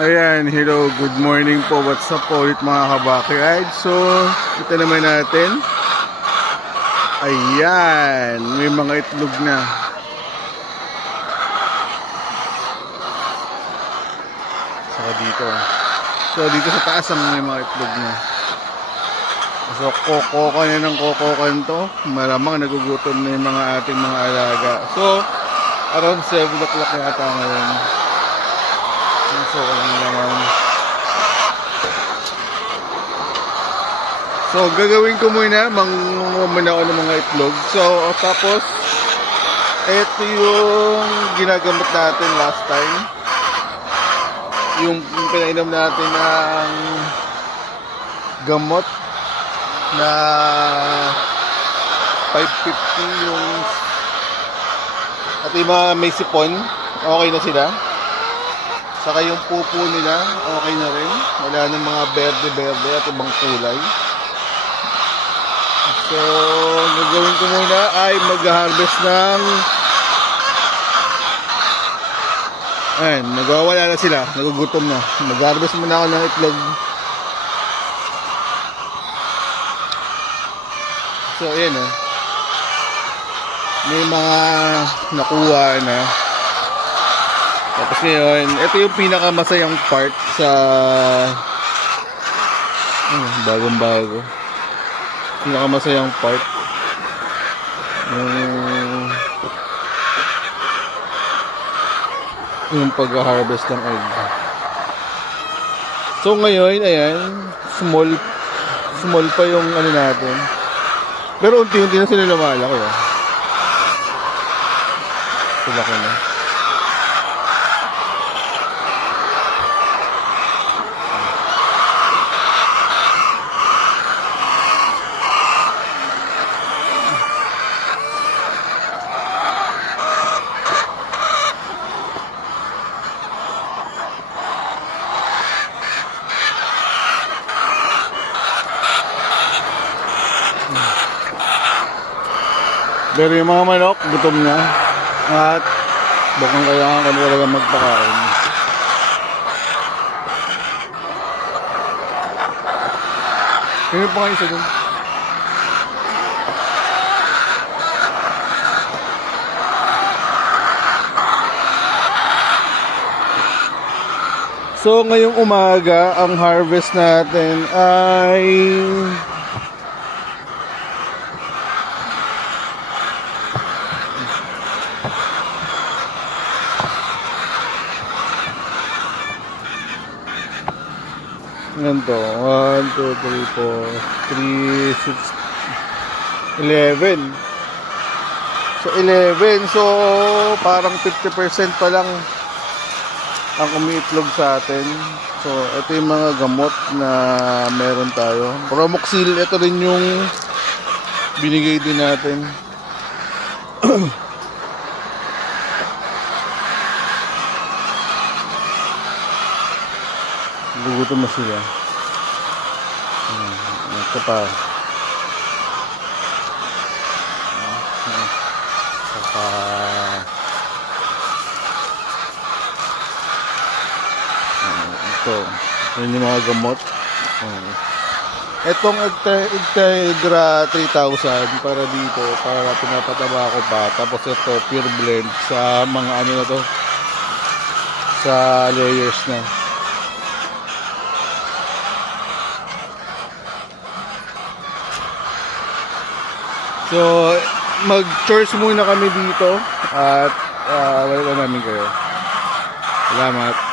Ayan, hello, good morning po. What's up po ulit mga kabakiride? So, ito naman natin. Ayan, may mga itlog na. Saka dito. So, dito sa taas ang may mga itlog na. So, kokokan na ng kokokan to. Malamang nagugutom na yung mga ating mga alaga. So, around 7 o'clock yata ngayon. So, lang naman. So, gagawin ko muna, mangumuna ako ng mga itlog. So, tapos, ito yung ginagamot natin last time. Yung pinainom natin ng gamot na 550 yung at yung mga may sipon, okay na sila. Saka yung pupo nila, okay na rin. Wala nang mga berde-berde at ibang kulay. So, gagawin ko muna ay mag-harvest ng... Ayan, nagwawala na sila. Nagugutom na. Mag-harvest muna ako ng itlog. So, ayan o. May mga nakuha na. Tapos ngayon, ito yung pinakamasayang part sa bagong-bago. Pinakamasayang part yung pag-harvest ng egg. So ngayon, ayan, small pa yung ano natin. Pero unti-unti na sila lumalaki. Sila ko na. Pero yung mga manok, gutom na. At bakang kailangan ko talaga magpakain. Kaya pa kayo isa dun. So ngayong umaga, ang harvest natin ay ganito, 1, 2, 3, 4, 3, 6, 11. So 11, so parang 50% pa lang ang umiitlog sa atin. So ito yung mga gamot na meron tayo. Promoxil, ito rin yung binigay din natin. Gugutom na sila. Ito pa. Saka ito. Yun yung mga gamot. Itong Integra 3000 para dito. Para pinapataba ko pa. Tapos ito pure blend sa mga ano na to. Sa layers na. So, mag-chores muna kami dito at welcome namin kayo. Salamat.